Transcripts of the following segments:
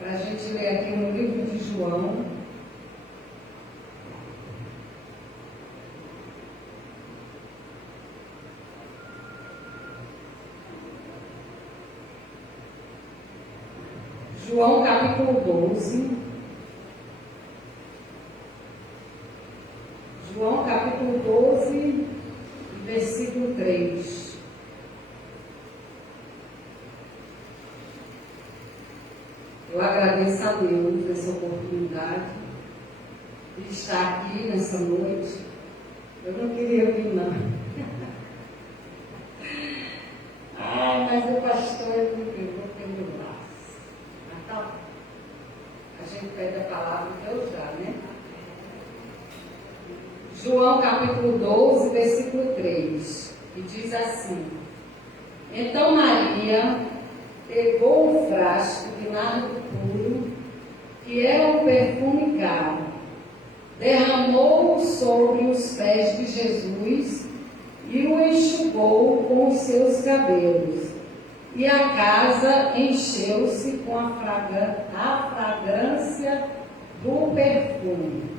para a gente ler aqui no livro de João. João capítulo 12. João capítulo 12, versículo 3. Eu agradeço a Deus essa oportunidade de estar aqui nessa noite. Eu não queria vir, não. Mas o pastor eu vou ter o braço. Mas tá bom. A gente pede a palavra de Deus já, né? João capítulo 12, versículo 3, que diz assim: Então Maria pegou o frasco de nardo puro, que era um perfume caro, derramou-o sobre os pés de Jesus e o enxugou com os seus cabelos, e a casa encheu-se com a fragrância do perfume.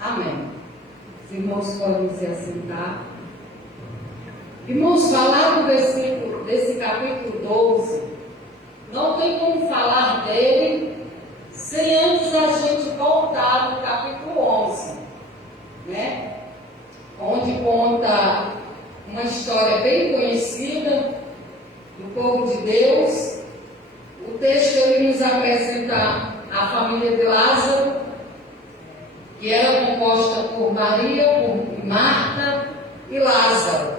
Amém. Os irmãos podem se assentar. Irmãos, falar do versículo desse capítulo 12, não tem como falar dele sem antes a gente voltar no capítulo 11, né? Onde conta uma história bem conhecida do povo de Deus. O texto ele nos apresenta a família de Lázaro, que era composta por Maria, por Marta e Lázaro.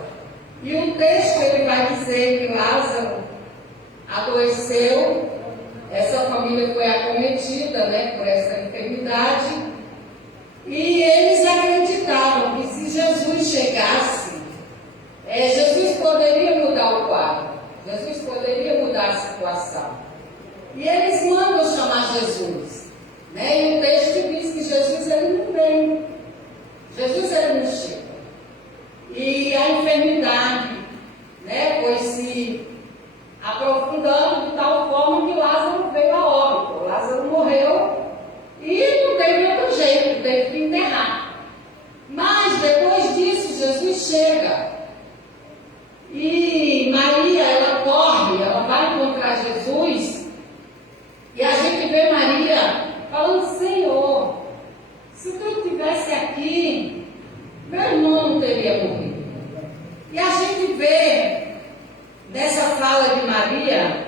E o texto ele vai dizer que Lázaro adoeceu, essa família foi acometida, né, por essa enfermidade, e eles acreditavam que se Jesus chegasse, Jesus poderia mudar o quadro, Jesus poderia mudar a situação. E eles mandam chamar Jesus, né? E o texto diz que Jesus ele não vem, Jesus ele não chega. E a enfermidade, né, foi se aprofundando de tal forma que Lázaro veio a óbito. Lázaro morreu e não teve outro jeito, teve que enterrar. Mas depois disso Jesus chega e Maria ela corre, ela vai encontrar Jesus, e a gente vê Maria falando: Senhor, se tu estivesse aqui, meu irmão não teria morrido. E a gente vê nessa fala de Maria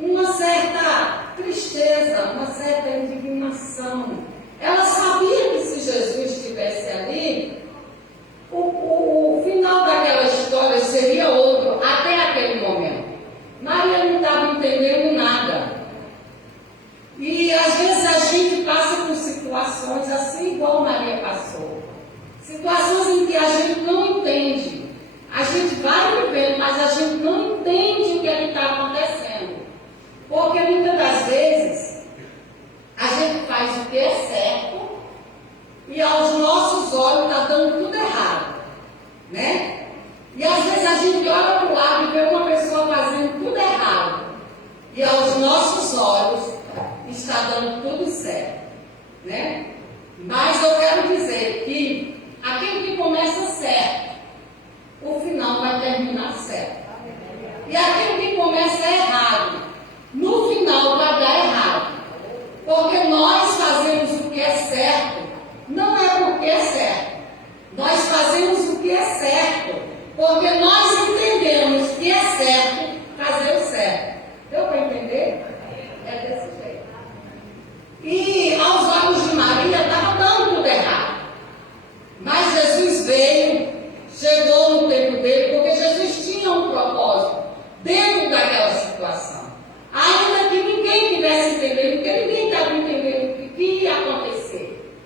uma certa tristeza, uma certa indignação. Ela sabia que se Jesus estivesse ali, o final daquela história seria outro, até aquele momento. Maria não estava entendendo nada. E às vezes a gente passa por situações assim, igual Maria passou. Situações em que a gente não entende. A gente vai vivendo, mas a gente não entende o que está acontecendo. Porque muitas das vezes a gente faz o que é certo e aos nossos olhos está dando tudo errado, né? E às vezes a gente olha para o lado e vê uma pessoa fazendo tudo errado e aos nossos olhos está dando tudo certo, né? Mas eu quero dizer que aquilo que começa certo, o final vai terminar certo. E aquilo que começa errado, no final vai dar errado. Porque nós fazemos o que é certo, não é porque é certo. Nós fazemos o que é certo, porque nós entendemos que é certo fazer o certo. Deu para entender? É desse jeito. E aos olhos de Maria estava dando tudo errado. Mas Jesus veio, chegou no tempo dele, porque Jesus tinha um propósito dentro daquela situação. Ainda que ninguém tivesse entendendo, porque ninguém estava entendendo o que ia acontecer.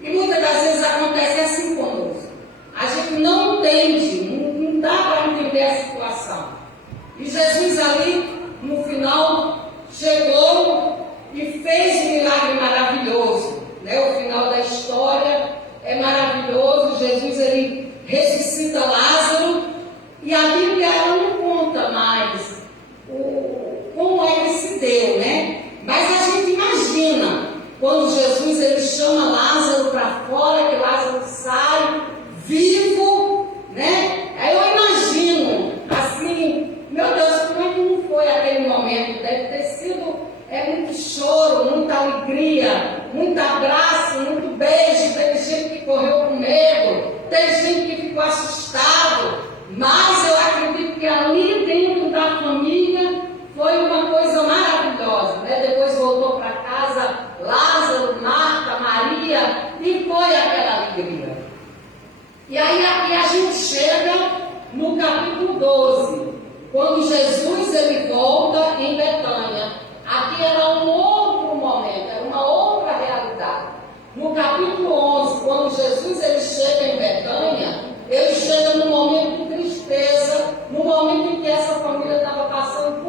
E muitas das vezes acontece assim conosco. A gente não entende, não dá para entender a situação. E Jesus ali, no final, chegou e fez um milagre maravilhoso, né? O final da história é maravilhoso. Jesus ele ressuscita Lázaro e a Bíblia ela não conta mais como é que se deu, né? Mas a gente para fora, que Lázaro sai vivo, né? Aí eu imagino, assim, meu Deus, como é que não foi aquele momento? Deve ter sido muito choro, muita alegria, muito abraço, muito beijo. Teve gente que correu com medo, teve gente que ficou assustado, mas eu acredito que ali dentro da família foi uma coisa maravilhosa, né? Depois voltou para casa Lázaro, Marta, Maria, e foi aquela alegria. E aí aqui a gente chega no capítulo 12, quando Jesus ele volta em Betânia. Aqui era um outro momento, era uma outra realidade. No capítulo 11, quando Jesus ele chega em Betânia, ele chega num momento de tristeza, no momento em que essa família estava passando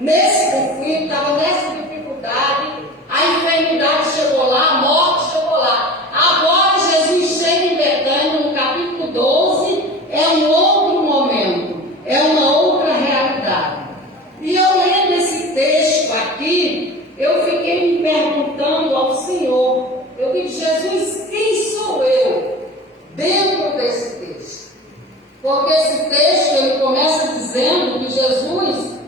nesse conflito, estava nessa dificuldade, a enfermidade chegou lá, a morte chegou lá. Agora Jesus chega em Betânia, no capítulo 12, é um outro momento, é uma outra realidade. E eu lendo esse texto aqui, eu fiquei me perguntando ao Senhor, eu digo, Jesus, quem sou eu dentro desse texto? Porque esse texto, ele começa dizendo que Jesus,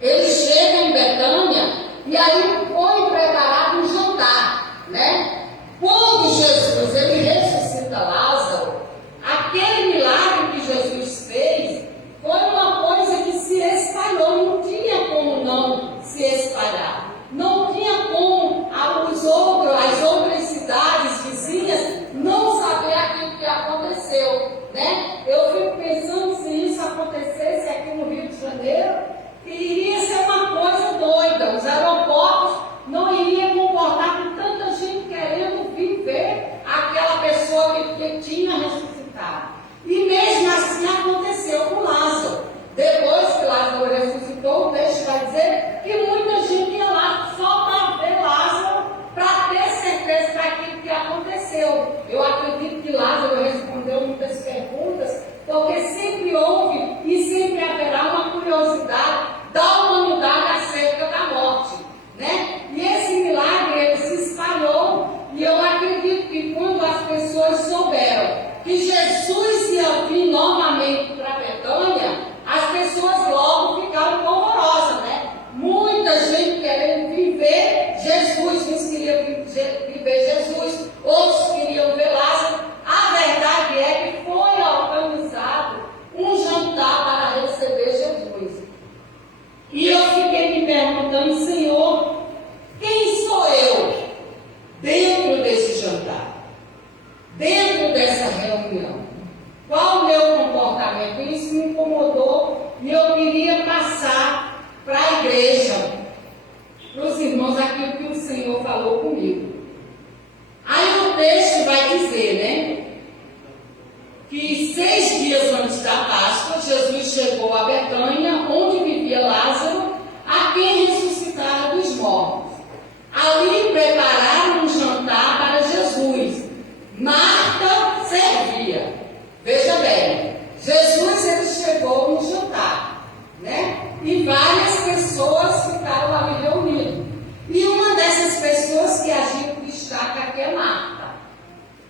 ele chega em Betânia, e aí foi preparado um jantar, né? Quando Jesus, ele ressuscita Lázaro, aquele milagre que Jesus fez, foi uma coisa que se espalhou, não tinha como não se espalhar. Não tinha como as outras cidades vizinhas não saber aquilo que aconteceu, né? Eu fico pensando se isso acontecesse aqui no Rio de Janeiro, iria ser uma coisa doida. Os aeroportos não iriam comportar com tanta gente querendo vir ver aquela pessoa que tinha ressuscitado. E mesmo assim aconteceu com Lázaro. Depois que Lázaro ressuscitou, o texto vai dizer que muita gente ia lá só para ver Lázaro, para ter certeza daquilo que aconteceu. Eu acredito que Lázaro respondeu muitas perguntas, porque sempre houve e sempre haverá uma curiosidade da humanidade acerca da morte, né? E esse milagre, ele se espalhou, e eu acredito que quando as pessoas souberam que Jesus ia vir novamente para Betânia, as pessoas logo ficaram polvorosas, né? Muita gente querendo viver Jesus, uns queriam viver Jesus, outros queriam ver Lázaro. A verdade é que foi organizado um jantar para receber Jesus. E eu fiquei me perguntando, Senhor, quem sou eu dentro desse jantar? Dentro dessa reunião? Qual o meu comportamento? Isso me incomodou e eu queria passar para a igreja, para os irmãos, aquilo que o Senhor falou comigo. Aí o texto vai dizer, né, que 6 dias antes da Páscoa, Jesus chegou a Betânia, onde vivia Lázaro, a quem ressuscitara dos mortos. Ali prepararam um jantar para Jesus. Marta servia. Veja bem, Jesus ele chegou no jantar, né? E várias pessoas ficaram ali reunidas. E uma dessas pessoas que a gente destaca aqui é Marta.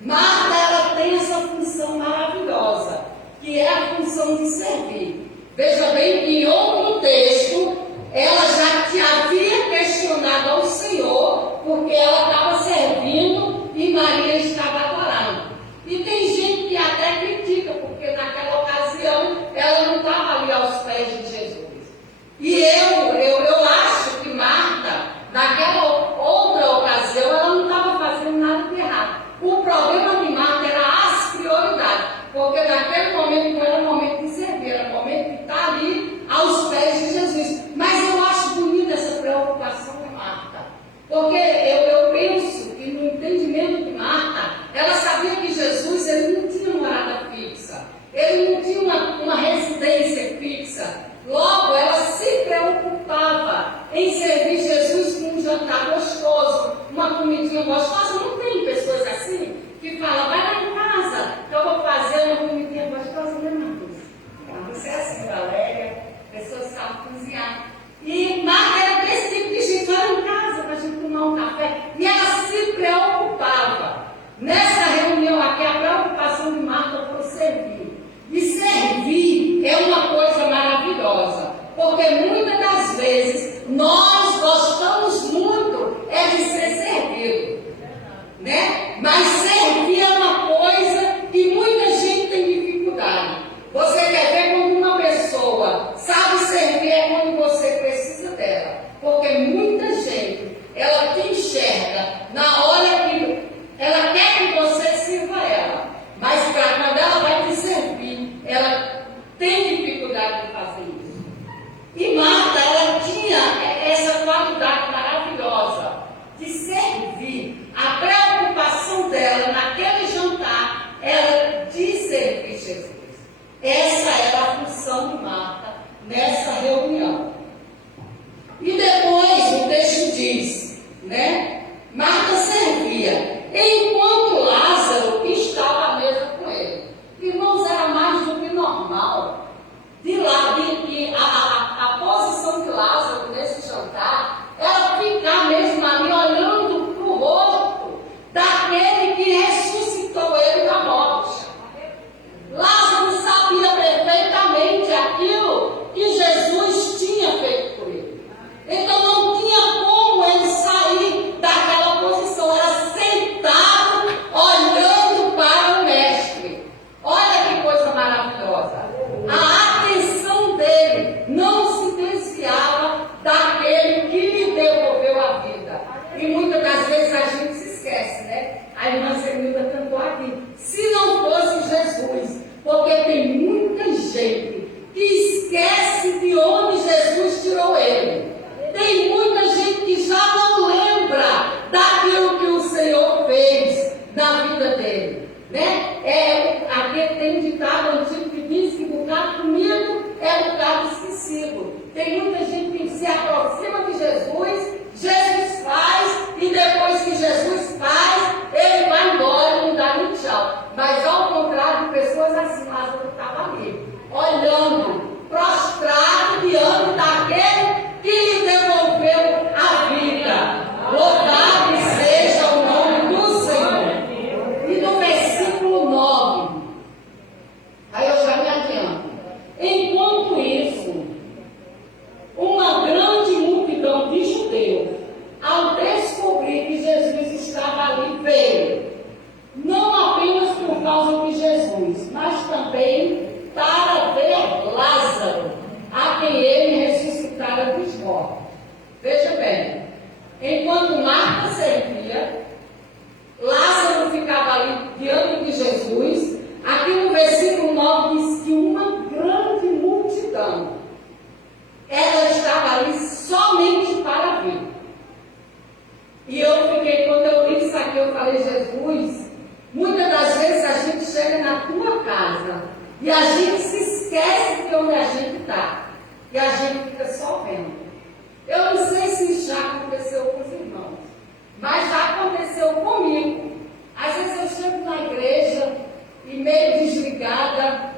Marta, ela tem essa função maravilhosa, que é a função de servir. Veja bem que em outro texto, ela já havia questionado ao Senhor, porque ela estava servindo e Maria estava adorando. E tem gente que até critica, porque naquela ocasião ela não estava ali aos pés de Jesus. E eu acho que Marta, naquela outra ocasião, ela não estava fazendo nada de errado. O problema de Marta era as prioridades, porque naquele momento não era momento de servir, era momento de estar ali aos pés de Jesus. Mas eu acho bonita essa preocupação de Marta, porque eu penso que no entendimento de Marta, ela sabia que Jesus ele não tinha morada fixa, ele não tinha uma residência fixa. Logo, ela se preocupava em servir Jesus com um jantar gostoso, uma comidinha gostosa. Não tem pessoas assim que falam, vai lá em casa, que eu vou fazer uma comidinha gostosa, né, Marcos? Você é assim, Valéria, pessoas sabem cozinhar. E Marta era desse tipo de gente, vai lá em casa para a gente tomar um café. E ela se preocupava. E eu fiquei, quando eu li isso aqui, eu falei, Jesus, muitas das vezes a gente chega na tua casa e a gente se esquece de onde a gente está. E a gente fica só vendo. Eu não sei se isso já aconteceu com os irmãos, mas já aconteceu comigo. Às vezes eu chego na igreja e meio desligada,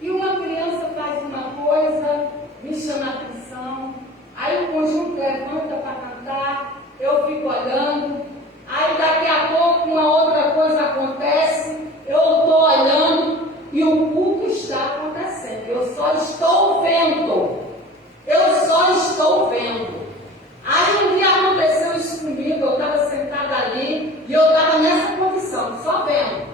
e uma criança faz uma coisa, me chama a atenção, aí o conjunto levanta para cantar, eu fico olhando, aí daqui a pouco uma outra coisa acontece, eu estou olhando e o culto está acontecendo, eu só estou vendo. Aí um dia aconteceu isso comigo, eu estava sentada ali e eu estava nessa condição, só vendo.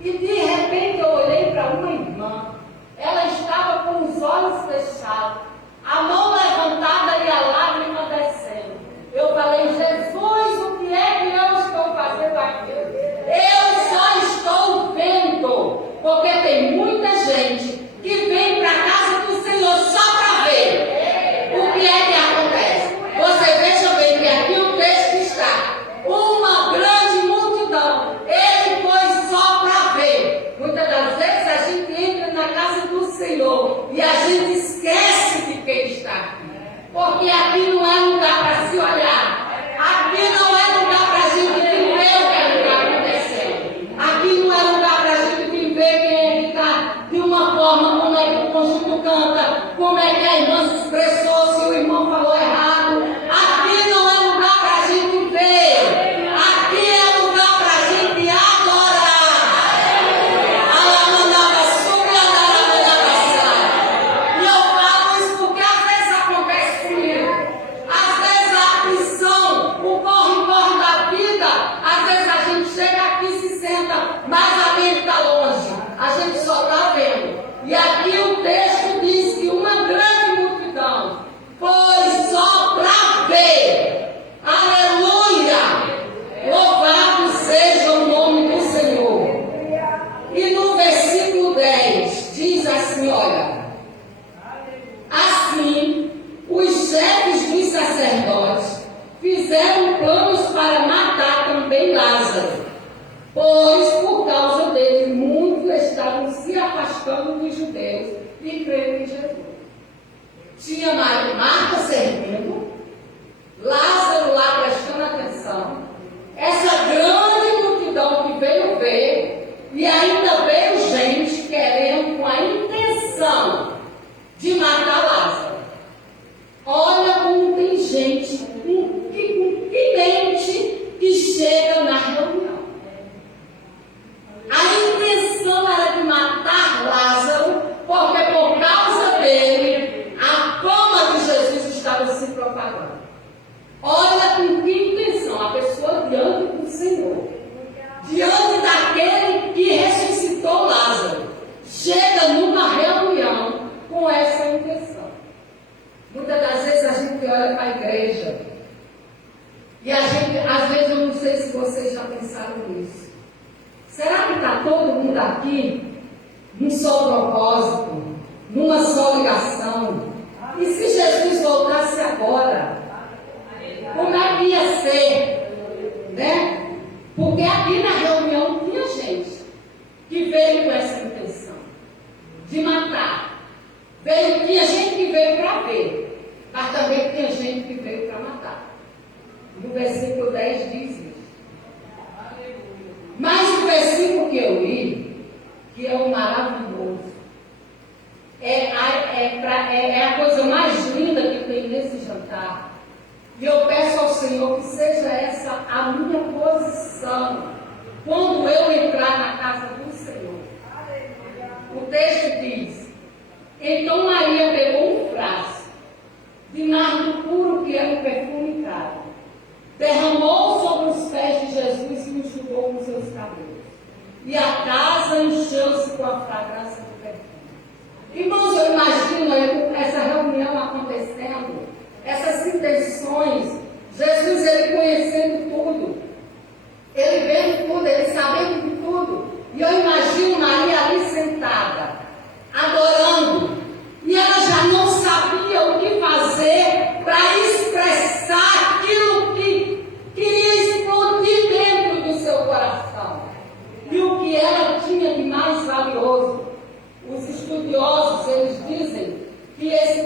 E de repente eu olhei para uma irmã, ela estava com os olhos fechados, a mão levantada e a lágrima descendo. Eu falei, Jesus, o que é que eu estou fazendo aqui? Eu só estou vendo, porque tem muita gente que vem para a casa do Senhor só para ver o que é que acontece. Você veja bem que aqui o texto está, uma grande multidão, ele foi só para ver. Muitas das vezes a gente entra na casa do Senhor e a gente esquece de quem está aqui, porque aqui não é lugar para se olhar, aqui não é lugar para a gente ver o que está acontecendo, aqui não é lugar para a gente ver quem é que está de uma forma, como é que o conjunto canta, como é que a irmã se expressou, se o irmão falou errado. Aqui não é lugar para a gente ver, aqui é lugar para a gente adorar. E eu falo isso porque às vezes acontece comigo, às vezes a aflição, o corre-corre da vida, às vezes a gente chega aqui e se senta, mas a mente está longe, a gente só está vendo. E aqui o texto diz que uma grande multidão foi só para ver. Aleluia! Louvado seja o nome do Senhor. E no versículo 10 diz assim, olha, assim os chefes dos sacerdotes fizeram planos para matar também Lázaro, pois por causa dele muitos estavam se afastando dos judeus e crendo em Jesus. Tinha Marta servindo, Lázaro lá prestando atenção, essa grande multidão que veio ver, e ainda veio gente querendo com a intenção de matar Lázaro. Olha como tem gente, um crente que chega na reunião. A intenção era de matar Lázaro, porque por causa dele, a fama de Jesus estava se propagando. Olha com que intenção, a pessoa diante do Senhor, diante daquele que ressuscitou Lázaro, chega numa reunião com essa intenção. Muitas das vezes a gente olha para a igreja, e a gente, às vezes eu não sei se vocês já pensaram nisso. Será que está todo mundo aqui num só propósito, numa só ligação? E se Jesus voltasse agora, como é que ia ser? Né? Porque aqui na reunião tinha gente que veio com essa intenção de matar. Tinha gente que veio para ver, mas também tinha gente que veio para matar. No versículo 10 diz isso. Mas o versículo que eu li, que é o maravilhoso, é a coisa mais linda que tem nesse jantar. E eu peço ao Senhor que seja essa a minha posição quando eu entrar na casa do Senhor. O texto diz, então Maria pegou um frasco de nardo puro que era um perfume caro, derramou sobre os pés de Jesus e o enxugou com seus cabelos. E a casa encheu-se com a fragrância do perfume. Irmãos, eu imagino essa reunião acontecendo, essas intenções, Jesus ele conhecendo tudo, ele vendo tudo, ele sabendo de tudo. E eu imagino Maria ali sentada, adorando, e ela já não sabia o que fazer para expressar aquilo que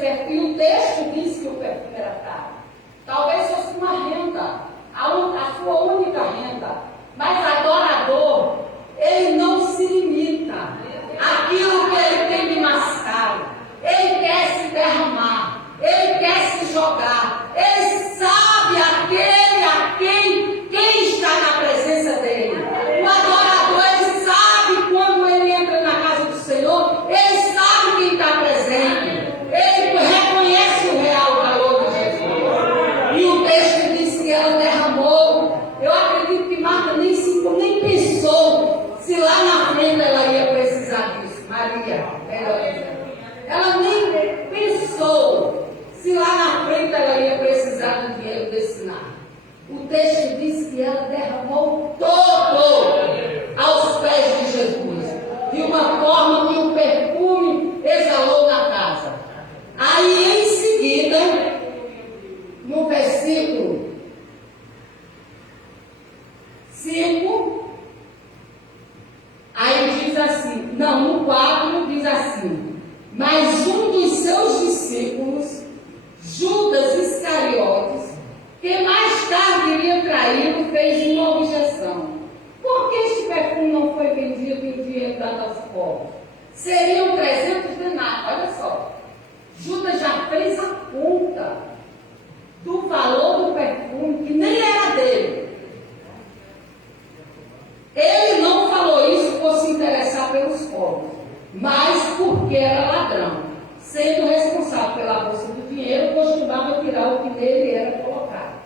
perfume, e o texto diz que o perfume era caro. Talvez fosse uma renda, a sua única renda. Mas adorador, ele não se limita àquilo que ele tem de mais caro. Ele quer se derramar, ele quer se jogar, ele sabe quem está na presença dele. O adorador, ele sabe quando ele entra na casa do Senhor, ele sabe quem está presente, ele reconhece o real valor de Jesus. E o texto diz que ela derramou. Eu acredito que Marta nem pensou se lá na frente ela ia precisar disso. Maria, melhor dizendo. Ela nem pensou se lá na frente ela ia precisar do dinheiro destinado. O texto diz que ela derramou todo aos pés de Jesus, de uma forma que o perfume exalou na casa. Aí em seguida, no versículo 5, aí diz assim, no 4 diz assim: mas um dos seus discípulos, Judas Iscariotes, que mais tarde iria traí-lo, fez uma objeção. Por que este perfume não foi vendido e o dinheiro dado aos pobres? Seriam 300 denários. Olha só, Judas já fez a conta do valor do perfume, que nem era dele. Ele não falou isso por se interessar pelos pobres, mas porque era ladrão. Sendo responsável pela bolsa do dinheiro, costumava tirar o que nele era colocado.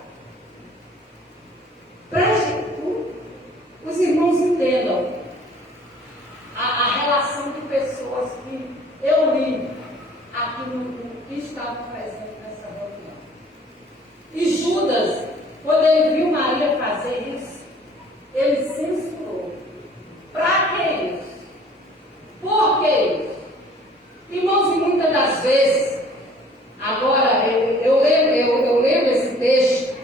Para os irmãos entendam a relação de pessoas que eu li aqui que estavam presentes nessa reunião. E Judas, quando ele viu Maria fazer isso, ele censurou. Para que isso? Por que isso? Irmãos, e muitas das vezes, agora eu lembro esse texto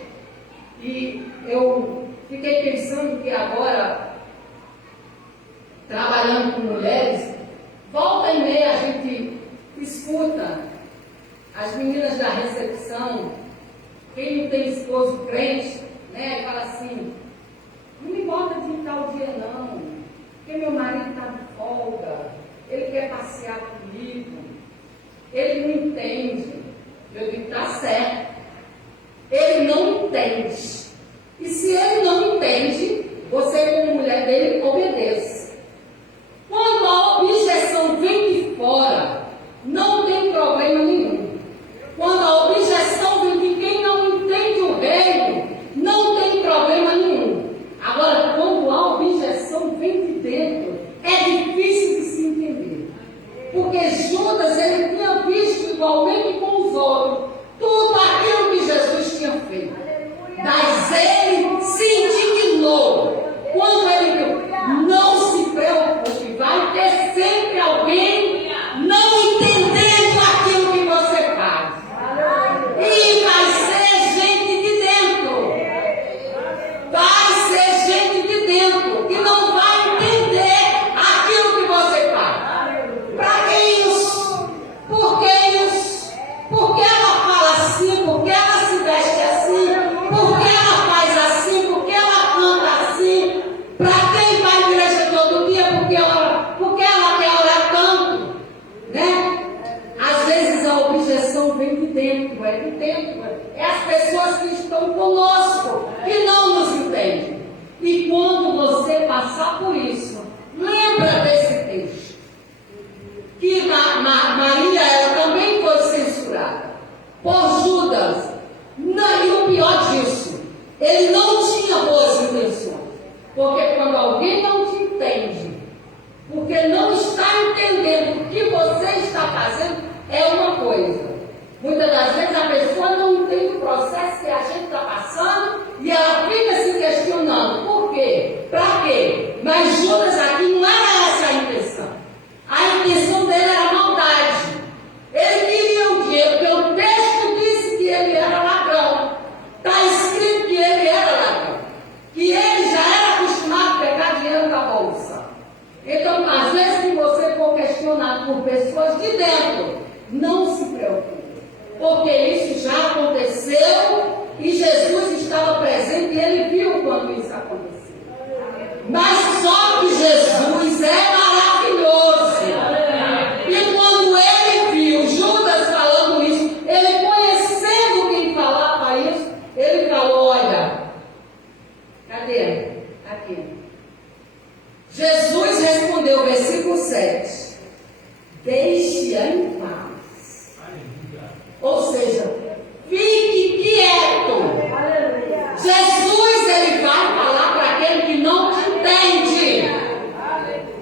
e eu fiquei pensando que agora, trabalhando com mulheres, volta e meia a gente escuta as meninas da recepção, quem não tem esposo crente, né, fala assim: não me bota de tal dia não, porque meu marido está de folga, ele quer passear comigo, ele não entende. Eu digo, está certo, ele não entende. E se ele não entende, você como mulher dele, obedeça. Quando a objeção vem de fora, não tem problema nenhum. Quando a objeção vem de quem não entende o reino, não tem problema nenhum. Agora, quando a objeção vem de dentro, é difícil de se entender. Porque Judas, ele tinha visto igualmente com os outros tudo aquilo que Jesus tinha feito. Mas ele se indignou quando ele viu. Não se preocupe, vai ter sempre alguém não entendendo aquilo que você faz. E vai ser gente de dentro. Vai ser gente de dentro que não vai entender aquilo que você faz. Para que isso? Por que isso? Por que ela fala assim? Por que ela se veste assim? Por que ela faz assim? Por que ela canta assim? Para quem vai à igreja todo dia? Porque ela quer orar tanto, né? Às vezes a objeção vem de dentro, é de dentro. É as pessoas que estão conosco, que não nos entendem. E quando você passar por isso, lembra desse texto. Que Maria, ela também foi censurada por Judas. Não, e o pior disso, ele não tinha boas intenções. Porque quando alguém não te entende, porque não está entendendo o que você está fazendo, é uma coisa. Muitas das vezes a pessoa não entende o processo que a gente está passando e ela fica se questionando. Por quê? Para quê? Mas Judas aqui não era essa a intenção. A intenção dele era maldade. Ele queria o dinheiro, porque o texto disse que ele era ladrão. Está escrito que ele era ladrão. Que ele já era acostumado a pegar dinheiro da bolsa. Então, às vezes que você for questionado por pessoas de dentro, não se preocupe. porque isso já aconteceu e Jesus estava presente e ele viu quando isso aconteceu. Mas só que Jesus é maravilhoso. E quando ele viu Judas falando isso, ele conhecendo quem falava isso, ele falou: olha, cadê? Aqui. Jesus respondeu, versículo 7. Deixe-a em paz. Ou seja, fique quieto. Jesus, ele vai falar para aquele que não te entende,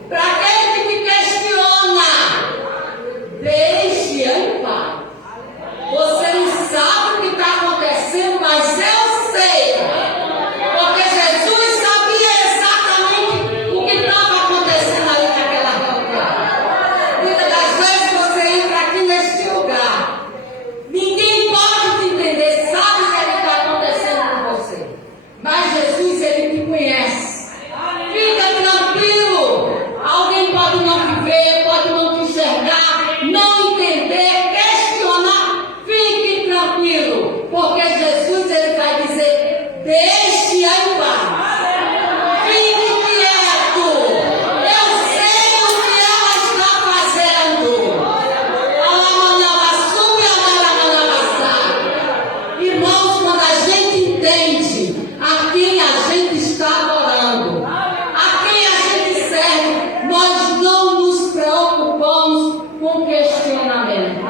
para aquele que te questiona. Deixe-a em paz. Você não sabe o que está acontecendo, mas eu sei. Porque Jesus sabia exatamente o que estava acontecendo ali naquela reunião. Muitas das vezes você entra aqui neste lugar, ninguém pode te entender, sabe o que está acontecendo com você. Mas Jesus, ele te conhece. Fica tranquilo. Alguém pode não te ver, pode não te enxergar, não entender, questionar. Fique tranquilo, porque Jesus, ele vai dizer: deixe-a em paz. Fique quieto. Eu sei o que ela está fazendo. Irmãos, quando a gente entende a quem a gente está adorando, a quem a gente serve, nós não nos preocupamos com questionamento,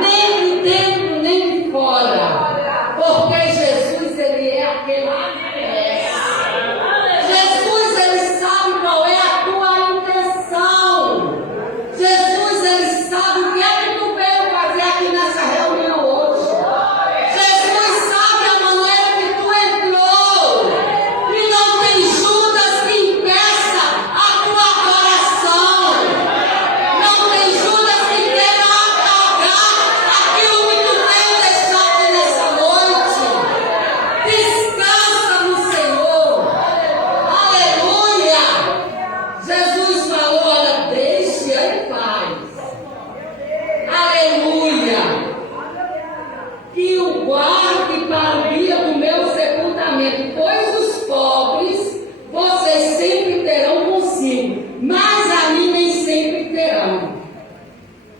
nem de dentro nem de fora, porque Jesus, ele é aquele que conhece. Jesus, ele sabe qual é a tua intenção. Jesus, ele sabe o que é que tu veio fazer aqui nessa reunião hoje. Jesus sabe a maneira que tu entrou. E não tem Judas que impeça a tua adoração. Não tem Judas que queira apagar aquilo que tu veio deixar aqui nessa noite. Descansa no Senhor. Aleluia. Jesus falou: olha, deixe-a em paz. Aleluia. Que o guarde para o dia do meu sepultamento, pois os pobres vocês sempre terão consigo, mas a mim nem sempre terão.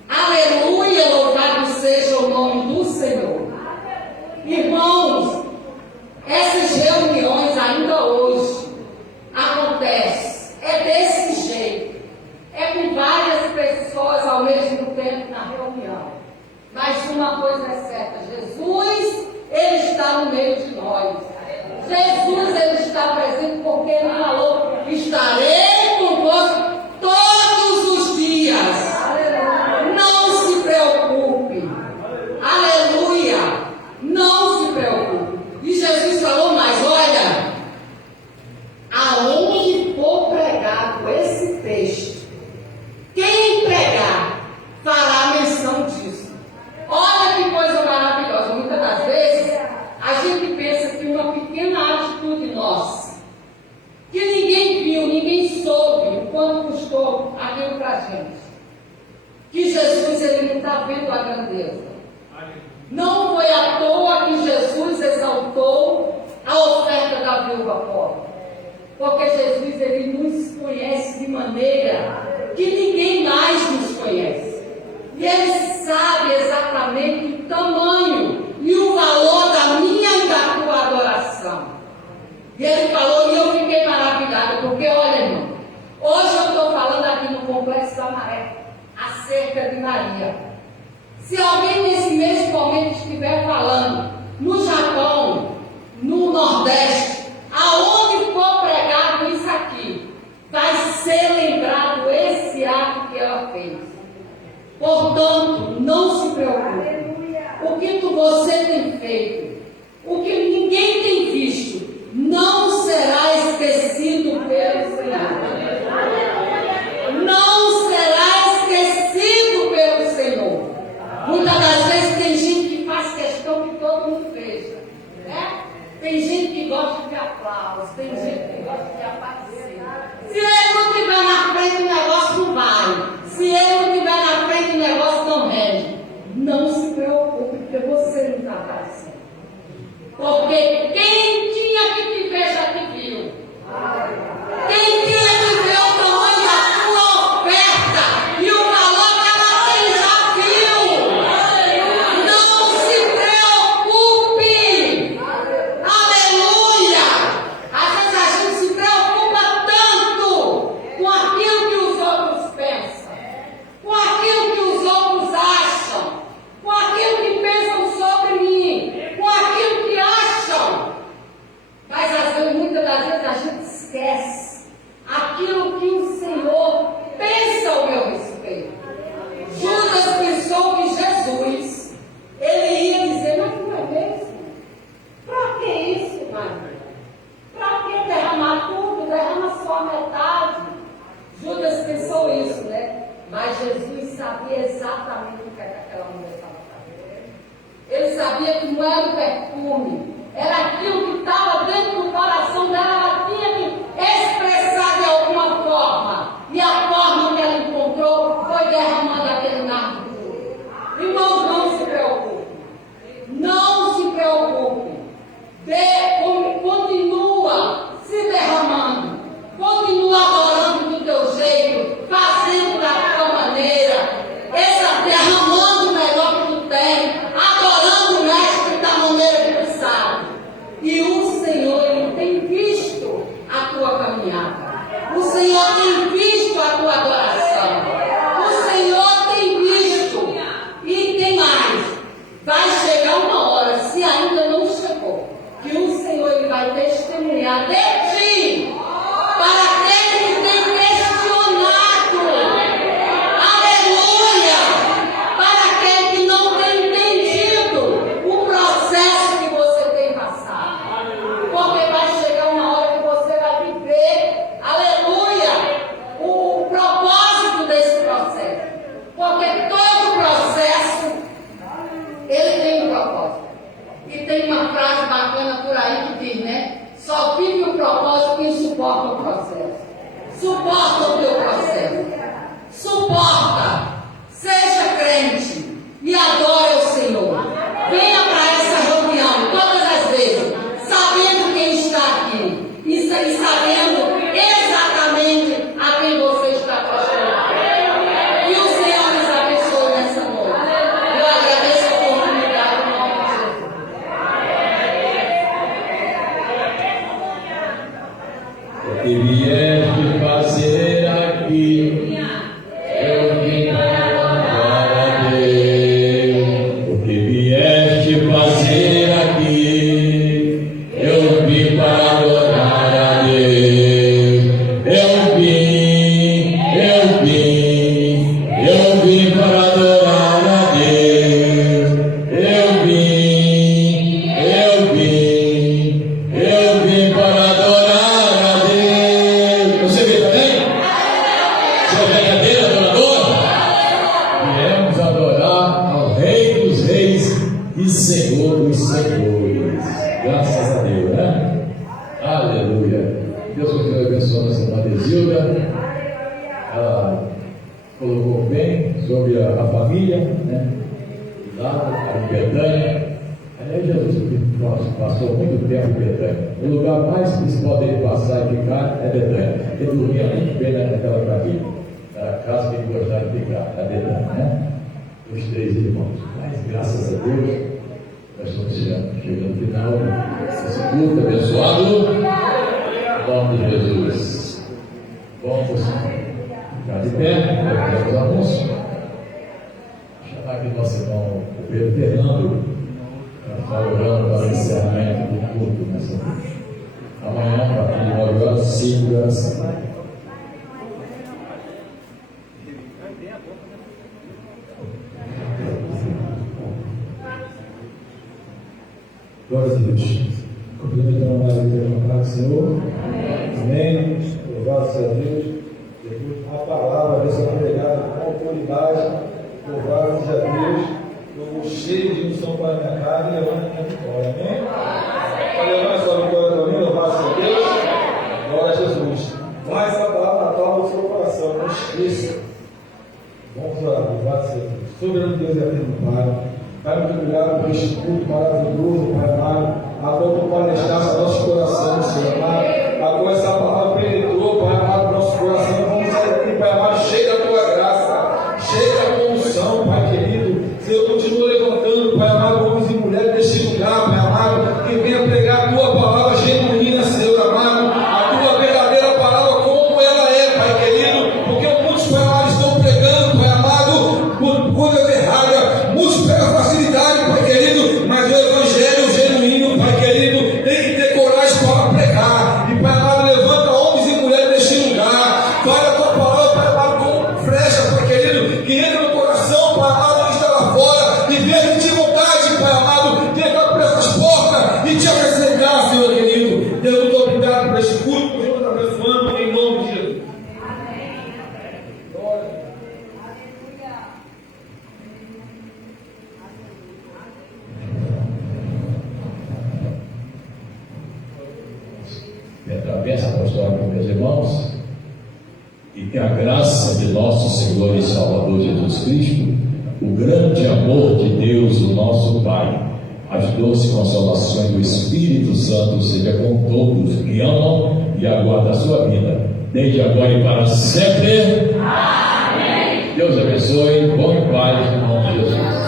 Aleluia, louvado seja o nome do Senhor. Irmãos, essas reuniões ainda hoje acontecem, é desse jeito, é com várias pessoas ao mesmo tempo na reunião. Mas uma coisa é certa: Jesus, ele está no meio de nós. Jesus, ele está presente porque ele falou: estarei convosco todos os dias. Não se preocupe. Aleluia. Não se preocupe. E Jesus falou mais: olha, aonde for pregado esse texto, quem pregar fará menção disso. Olha que coisa maravilhosa. Muitas das vezes a gente pensa que uma pequena atitude nossa, que ninguém viu, ninguém soube o quanto custou aquilo para a gente, que Jesus, ele não está vendo a grandeza. Não foi à toa que Jesus exaltou a oferta da viúva pobre, porque Jesus, ele nos conhece de maneira que ninguém mais nos conhece. E ele sabe exatamente o tamanho e o valor da minha e da tua adoração. E ele falou, e eu fiquei maravilhada, porque olha, irmão, hoje eu estou falando aqui no Complexo da Maré acerca de Maria. Se alguém nesse mesmo momento estiver falando no Japão, no Nordeste, aonde for pregado isso aqui, vai ser lembrado esse ato que ela fez. Portanto, não se preocupe. O que você tem feito, o que ninguém tem visto, não será esquecido pelo Senhor. Não será esquecido pelo Senhor. Muitas das vezes tem gente que faz questão que todo mundo veja, né? Tem gente que gosta de aplausos, tem gente que gosta de aparecer. Se ele não estiver na frente, o negócio não vai. Se ele não estiver na frente, o negócio não rende. Não se preocupe. Porque quem tinha que te ver já te viu. Quem tinha que ver o tamanho da sua oferta e o valor que ela tem já viu. Não se preocupe. Aleluia. Às vezes a gente se preocupa tanto com aquilo que os outros pensam, com aquilo que os outros acham, com aquilo que pensam sobre mim, com aquilo que acham. Mas às vezes, muitas das vezes a gente esquece aquilo que o Senhor pensa ao meu respeito. Judas pensou que Jesus, ele ia dizer, mas não é mesmo? Para que isso, Maria? Para que derramar tudo? Derrama só a metade. Judas pensou isso, né? Mas Jesus sabia exatamente o que aquela mulher estava fazendo. Ele sabia que não era o perfume, era aquilo que estava dentro do coração dela. Ela tinha que expressar de alguma forma. E a forma que ela encontrou foi derramando aquele nardo puro. Irmãos, não se preocupe. Não se preocupe. Continua se derramando. Continua adorando do teu jeito, fazendo da tua maneira. Derramando o melhor que tu tem, adorando o Mestre da maneira que tu sabe. E o Senhor, Ele tem visto a tua caminhada. O Senhor tem visto a tua adoração. O Senhor tem visto. E tem mais. Vai chegar uma hora, se ainda não chegou, que o Senhor Ele vai testemunhar de ti para aquele que tem questionado. Aleluia! Para aquele que não tem entendido o processo que você tem passado. Porque vai chegar uma hora que você vai viver, aleluia, o propósito desse processo. Porque todo processo, ele tem um propósito. E tem uma frase bacana por aí que diz, né? Só vive o propósito quem suporta o processo. Suporta o teu processo. Suporta. Seja crente e adore o Senhor. Venha para essa reunião todas as vezes, sabendo quem está aqui e sabendo exatamente a quem você está questionando. E o Senhor nos abençoe nessa noite. Eu agradeço a oportunidade em nome de Jesus. O que vieste fazer aqui, eu vim para a Deus. O que vieste fazer aqui, eu vim para adorar a Deus. Eu vim para adorar a Deus. Eu vim para adorar a Deus. Você vê também? Você é verdadeiro adorador? Viemos adorar ao Rei dos Reis e Senhor dos Senhores. Graças a Deus, né? Aleluia. Deus continue abençoando essa irmã Desilda. Ela colocou bem sobre a família, né? Lá em Betânia. Aliás, Jesus passou muito tempo em Betânia. O lugar mais que se pode ele passar e ficar é Betânia. Ele dormia muito bem naquela cabine. Era a casa que ele gostava de ficar, a Betânia, né? Os três irmãos. Mas graças a Deus, nós estamos chegando no final desse culto abençoado. Em nome de Jesus. Vamos ficar de pé, para os anúncios. Vou chamar aqui nosso irmão Pedro Fernando para estar orando para o encerramento do culto nessa noite. Amanhã, a partir de 9 horas, 5 horas. Glória a Deus. Cumprimentando mais a Deus na paz do Senhor. Amém. Louvado seja Deus. Depois a palavra vai ser pregada com autoridade. Louvado seja Deus. Eu vou cheio de unção para a minha cara e levando a minha vitória. Amém? Para levar a sua vitória para mim, louvado seja Deus. Glória a Jesus. Mas a palavra natal no seu coração. Não esqueça. Vamos orar. Louvado seja Deus. Soberano Deus e eterno Pai. Pai, muito obrigado por este culto maravilhoso, Pai amado. a tua palestra no nosso coração, Senhor amado. Agora essa palavra penetrou, Pai amado, no nosso coração. Vamos sair daqui, Pai amado, cheio da tua graça, cheio da tua unção, Pai querido. Senhor, continua levantando, Pai amado, homens e mulheres deste lugar, Pai amado, que venha pregar a tua palavra genuína, Senhor amado, a tua verdadeira palavra como ela é, Pai querido, porque muitos, Pai amado, estão pregando, Pai amado, por coisas erradas, muitos pegam facilidade, Pai querido, mas o evangelho genuíno, Pai querido, tem que ter coragem para pregar. E, Pai amado, levanta homens e mulheres deste lugar, fala a tua palavra, Pai amado, com flecha, Pai querido, que entra no coração, Pai amado, que está lá fora, e venha de vontade, Pai amado, de entrar por essas portas e te acrescentar, Senhor querido. Deus, muito obrigado por este culto, por nos abençoando, em nome de Jesus. Pela bênção apostólica, meus irmãos, e que a graça de nosso Senhor e Salvador Jesus Cristo, o grande amor de Deus, o nosso Pai, as doces consolações do Espírito Santo seja com todos que amam e aguardam a sua vida, desde agora e para sempre. Amém. Deus abençoe, bom e paz, em nome de Jesus.